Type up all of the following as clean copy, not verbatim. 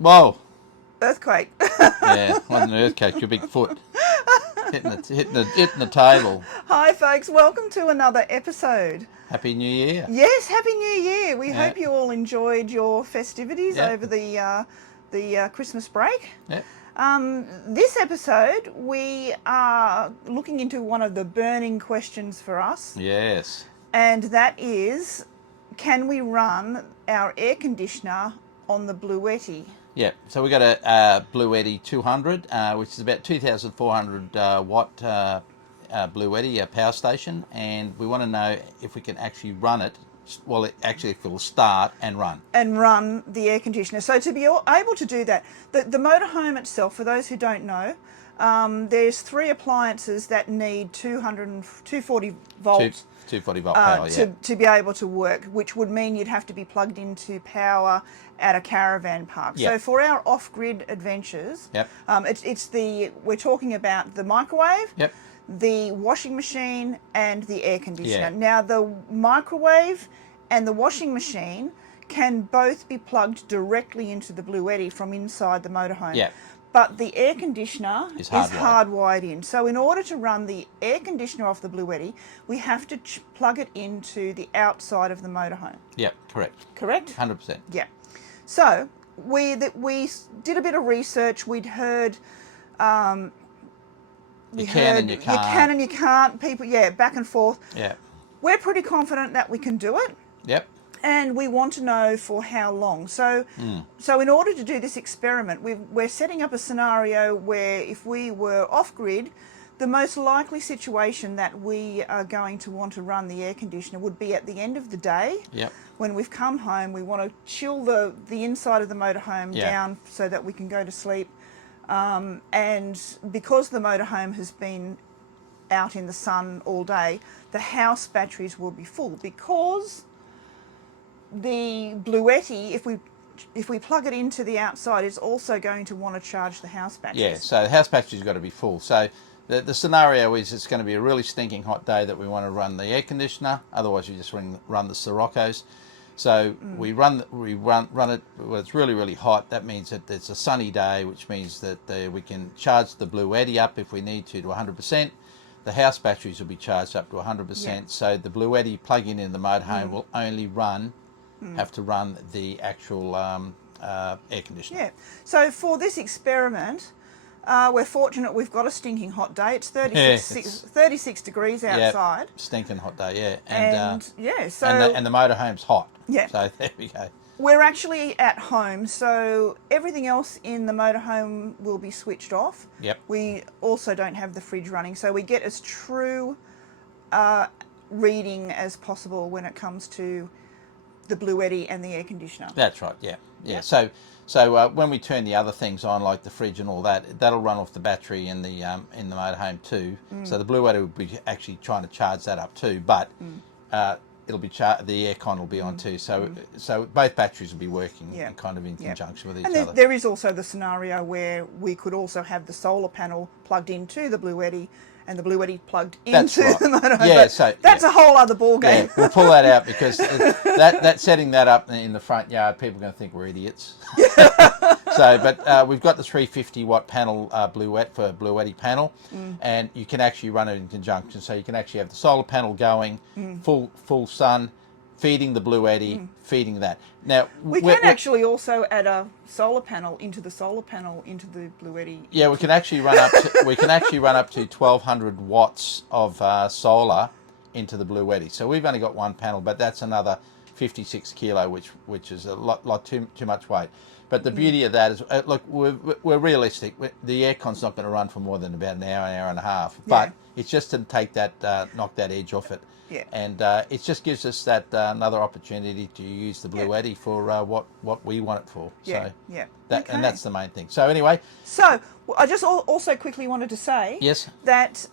Whoa. Earthquake. Yeah, wasn't an earthquake, your big foot. Hitting the table. Hi folks, welcome to another episode. Happy New Year. Yes, Happy New Year. We Yeah. hope you all enjoyed your festivities Yeah. over the Christmas break. Yep. This episode we are looking into one of the burning questions for us. Yes. And that is, can we run our air conditioner on the Bluetti? Yeah, so we got a Bluetti 200, which is about 2,400 watt Bluetti power station, and we want to know if we can actually run it. Well, if it will start and run. And run the air conditioner. So to be able to do that, the motorhome itself, for those who don't know, there's three appliances that need 240 volts. 240 volt power, to be able to work, which would mean you'd have to be plugged into power at a caravan park. Yep. So for our off-grid adventures, Yep. we're talking about the microwave, Yep. the washing machine, and the air conditioner. Yeah. Now the microwave and the washing machine can both be plugged directly into the Bluetti from inside the motorhome. Yeah. But the air conditioner is hardwired in. So in order to run the air conditioner off the Bluetti, we have to plug it into the outside of the motorhome. Yep, correct. Correct? 100%. Yeah. So we did a bit of research. We'd heard You can and you can't. You can and you can't. People, back and forth. Yeah. We're pretty confident that we can do it. Yep. And we want to know for how long. So in order to do this experiment, we're setting up a scenario where if we were off-grid, the most likely situation that we are going to want to run the air conditioner would be at the end of the day. Yep. When we've come home, we want to chill the inside of the motorhome Yeah. down so that we can go to sleep. And because the motorhome has been out in the sun all day, the house batteries will be full because the Bluetti, if we plug it into the outside, is also going to want to charge the house batteries. Yeah, so the house battery's got to be full. So the scenario is it's going to be a really stinking hot day that we want to run the air conditioner. Otherwise, we just run the Siroccos. So we run it when it's really, really hot. That means that it's a sunny day, which means that we can charge the Bluetti up if we need to 100%. The house batteries will be charged up to 100%. Yeah. So the Bluetti plug-in in the motorhome will only have to run the actual air conditioner. Yeah. So for this experiment, we're fortunate we've got a stinking hot day. It's 36 degrees outside. Yeah, stinking hot day, yeah. And the motorhome's hot. Yeah. So there we go. We're actually at home, so everything else in the motorhome will be switched off. Yep. We also don't have the fridge running, so we get as true reading as possible when it comes to the Bluetti and the air conditioner. That's right, yeah. So when we turn the other things on, like the fridge and all that, that'll run off the battery in the motorhome too. So the Bluetti will be actually trying to charge that up too, but it'll be the aircon will be on too. So both batteries will be working in conjunction with each other. And there is also the scenario where we could also have the solar panel plugged into the Bluetti and the Bluetti plugged into the motorhome. Yeah, that's a whole other ball game. Yeah, we'll pull that out because that setting that up in the front yard, people are going to think we're idiots. But we've got the 350 watt panel Bluetti panel, and you can actually run it in conjunction. So you can actually have the solar panel going, full sun, feeding the Bluetti, feeding that. Now we can actually also add a solar panel into the Bluetti. Yeah, we can actually run up to 1200 watts of solar into the Bluetti. So we've only got one panel, but that's another 56 kilo, which is a lot too much weight. But the beauty of that is, look, we're realistic. The aircon's not going to run for more than about an hour and a half. But it's just to take that, knock that edge off it. Yeah. And it just gives us that another opportunity to use the Bluetti for what we want it for. Yeah. And that's the main thing. So anyway. So I just also quickly wanted to say that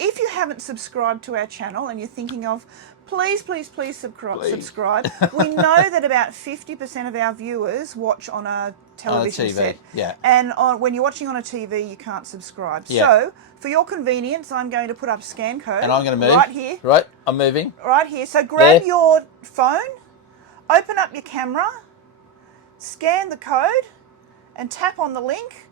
if you haven't subscribed to our channel and you're thinking of, please subscribe. We know that about 50% of our viewers watch on a television set. Yeah. And when you're watching on a TV, you can't subscribe. Yeah. So for your convenience, I'm going to put up a scan code. And I'm going to move. Right here. Right, I'm moving. Right here. So grab your phone, open up your camera, scan the code, and tap on the link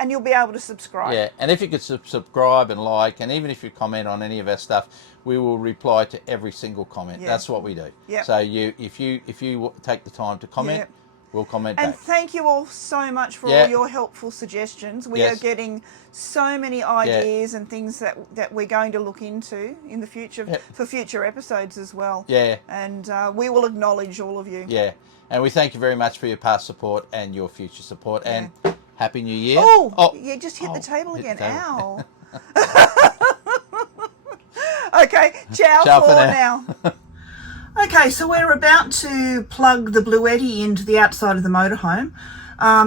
and you'll be able to subscribe. Yeah, and if you could subscribe and like, and even if you comment on any of our stuff, we will reply to every single comment. Yeah. That's what we do. Yep. So if you take the time to comment, Yep. we'll comment And back. thank you all so much for Yeah. all your helpful suggestions. We Yes. are getting so many ideas and things that we're going to look into in the future for future episodes as well. Yeah. And we will acknowledge all of you. Yeah. And we thank you very much for your past support and your future support. And Happy New Year. Oh, you just hit the table hit again. the table. Ow. Okay, ciao for now. Okay, so we're about to plug the Bluetti into the outside of the motorhome.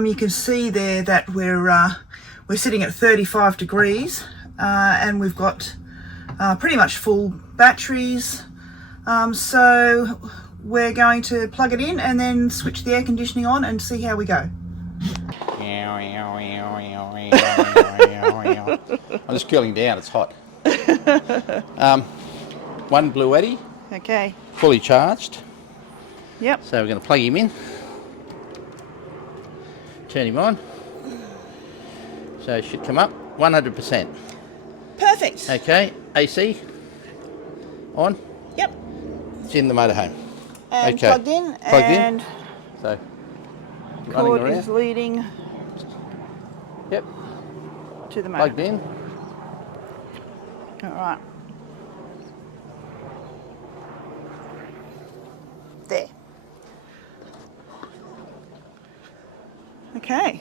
You can see there that we're sitting at 35 degrees and we've got pretty much full batteries. So we're going to plug it in and then switch the air conditioning on and see how we go. I'm just cooling down, it's hot. One Bluetti. Okay. Fully charged. Yep. So we're going to plug him in. Turn him on. So it should come up 100%. Perfect. Okay, AC on. Yep. It's in the motorhome. And okay. Plugged in. Plugged and in. So cord running is around. leading Yep. to the motor. Plugged in. All right. There. Okay.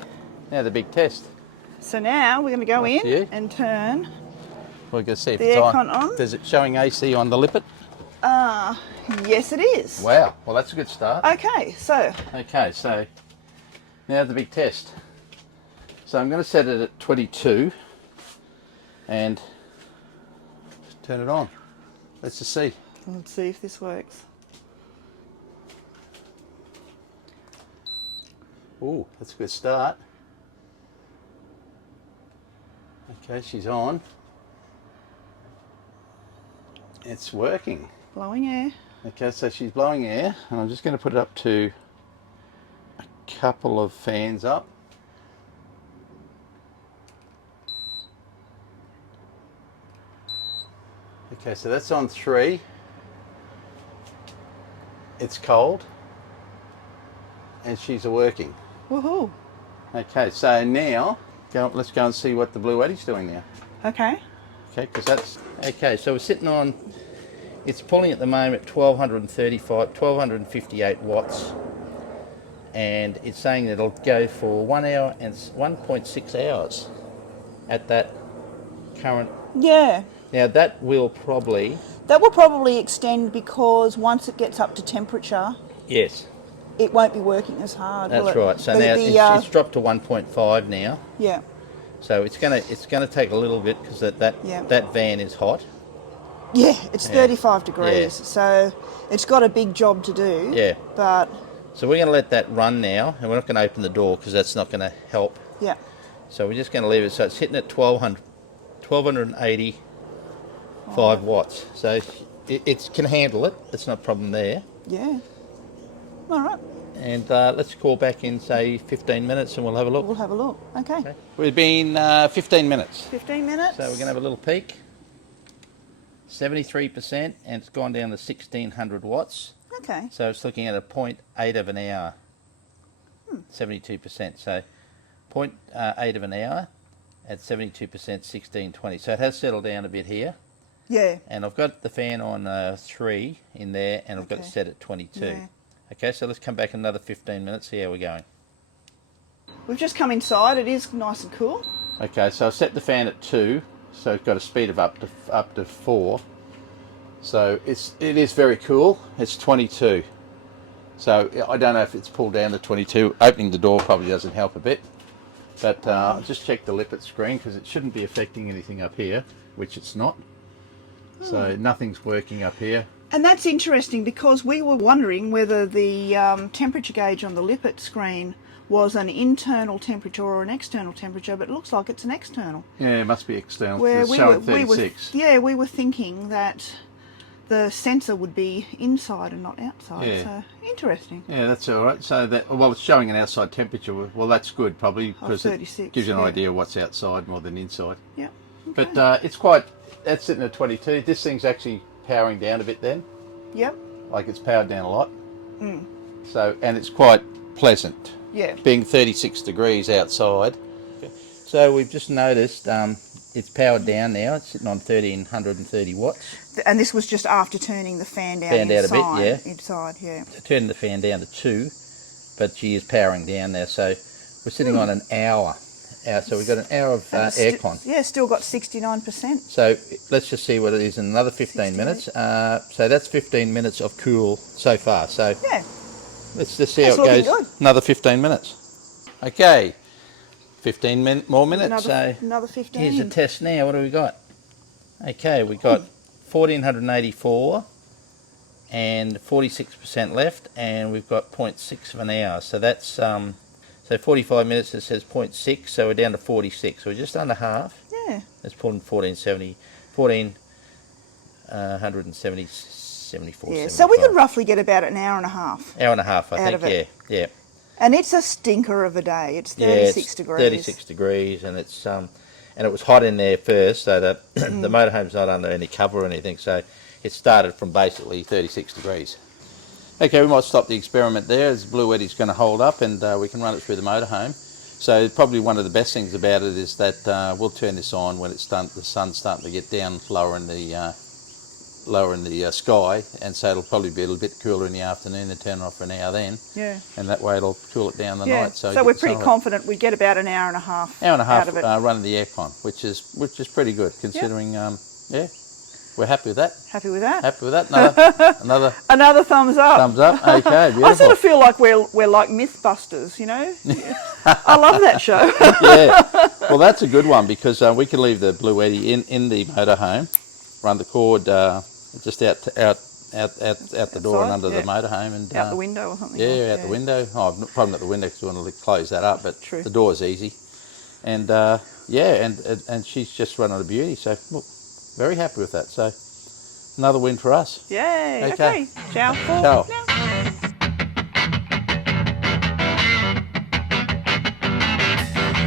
Now the big test. So now we're going to go Up to you. in and turn We're going to see if the it's aircon on. Is it showing AC on the lippet? Yes, it is. Wow. Well, that's a good start. Okay, so Okay, so now the big test. So I'm going to set it at 22 and turn it on. Let's just see. let's see if this works. Ooh, that's a good start. Okay, she's on. It's working. Blowing air. Okay, so she's blowing air, and I'm just going to put it up to a couple of fans up. Okay, so that's on 3. It's cold, and she's working. Woohoo. Okay, so now let's go and see what the Bluetti's doing now. Okay. Okay, because that's okay. So we're sitting on. It's pulling at the moment 1258 watts, and it's saying that it'll go for 1 hour and 1.6 hours at that current. Yeah. Now that will probably. That will probably extend because once it gets up to temperature, Yes. it won't be working as hard. That's will it? right. So now it's dropped to 1.5 now. Yeah. So it's gonna take a little bit because that van is hot. Yeah, it's 35 degrees, Yeah. so it's got a big job to do. Yeah. But So we're going to let that run now, and we're not going to open the door because that's not going to help. yeah. So we're just going to leave it. So it's hitting at 1285 watts. So it can handle it. It's not a problem there. Yeah. All right. And let's call back in, say, 15 minutes, and we'll have a look. We'll have a look. Okay. We've been 15 minutes. 15 minutes. So we're going to have a little peek. 73%, and it's gone down to 1600 watts. Okay. So it's looking at a 0.8 of an hour. 72%. So 0.8 of an hour at 72%, 1620. So it has settled down a bit here. Yeah. And I've got the fan on 3 in there, and I've got it set at 22. Yeah. Okay, so let's come back another 15 minutes, see how we're going. We've just come inside. It is nice and cool. Okay, so I've set the fan at 2, so it's got a speed of up to 4. So it is very cool. It's 22. So I don't know if it's pulled down to 22. Opening the door probably doesn't help a bit. But just check the lippet screen because it shouldn't be affecting anything up here, which it's not. So nothing's working up here. And that's interesting because we were wondering whether the temperature gauge on the lippet screen was an internal temperature or an external temperature, but it looks like it's an external. Yeah, it must be external. Where It's showing 36. we were thinking that the sensor would be inside and not outside. Yeah. So interesting. Yeah, that's all right. So that, well, it's showing an outside temperature. Well, that's good probably because it 36, gives you an yeah. idea what's outside more than inside. Yeah. Okay. But it's quite. That's sitting at 22. This thing's actually powering down a bit then. Yep. Like it's powered down a lot. So, and it's quite pleasant. Yeah. Being 36 degrees outside. So we've just noticed it's powered down now. It's sitting on 1330 watts. And this was just after turning the fan down Fanned out a inside. bit, yeah. Inside, yeah. So turning the fan down to 2, but she is powering down now. So we're sitting on an hour. So we've got an hour of aircon. Yeah, still got 69%. So let's just see what it is in another 15 minutes. So that's 15 minutes of cool so far. So Yeah. let's just see how That's it goes. looking good. Another 15 minutes. Okay, 15 more minutes. Another 15. Here's the test now. What do we got? Okay, we got 1484 and 46% left, and we've got 0.6 of an hour. So that's so 45 minutes. It says 0.6, so we're down to 46. So we're just under half. Yeah. Let's put in 1470, 74. Yeah. So we could roughly get about an hour and a half. Hour and a half, I out think. of it. Yeah. And it's a stinker of a day. It's 36 degrees. 36 degrees, and it's and it was hot in there first, so that the motorhome's not under any cover or anything. So it started from basically 36 degrees. Okay, we might stop the experiment there, as Bluetti's going to hold up, and we can run it through the motorhome. So probably one of the best things about it is that we'll turn this on when it's the sun's starting to get down lower in the sky, and so it'll probably be a little bit cooler in the afternoon and turn it off for an hour then. Yeah. And that way it'll cool it down the night. So we're pretty confident we'd get about an hour and a half. Hour and a half out of it. running the aircon, which is pretty good considering. Yeah, we're happy with that. Happy with that? Happy with that. Another Another thumbs up. thumbs up. Okay, beautiful. I sort of feel like we're like Mythbusters, you know. I love that show. Yeah. Well, that's a good one because we can leave the Bluetti in the motorhome, run the cord just out the door and under the motorhome, and out the window or something. Yeah, out the window. Oh, probably not the window because we want to close that up, but True. the door's easy. And and she's just running a beauty. So look, very happy with that. So another win for us. Yay. Okay. Okay. Ciao. Ciao. Now.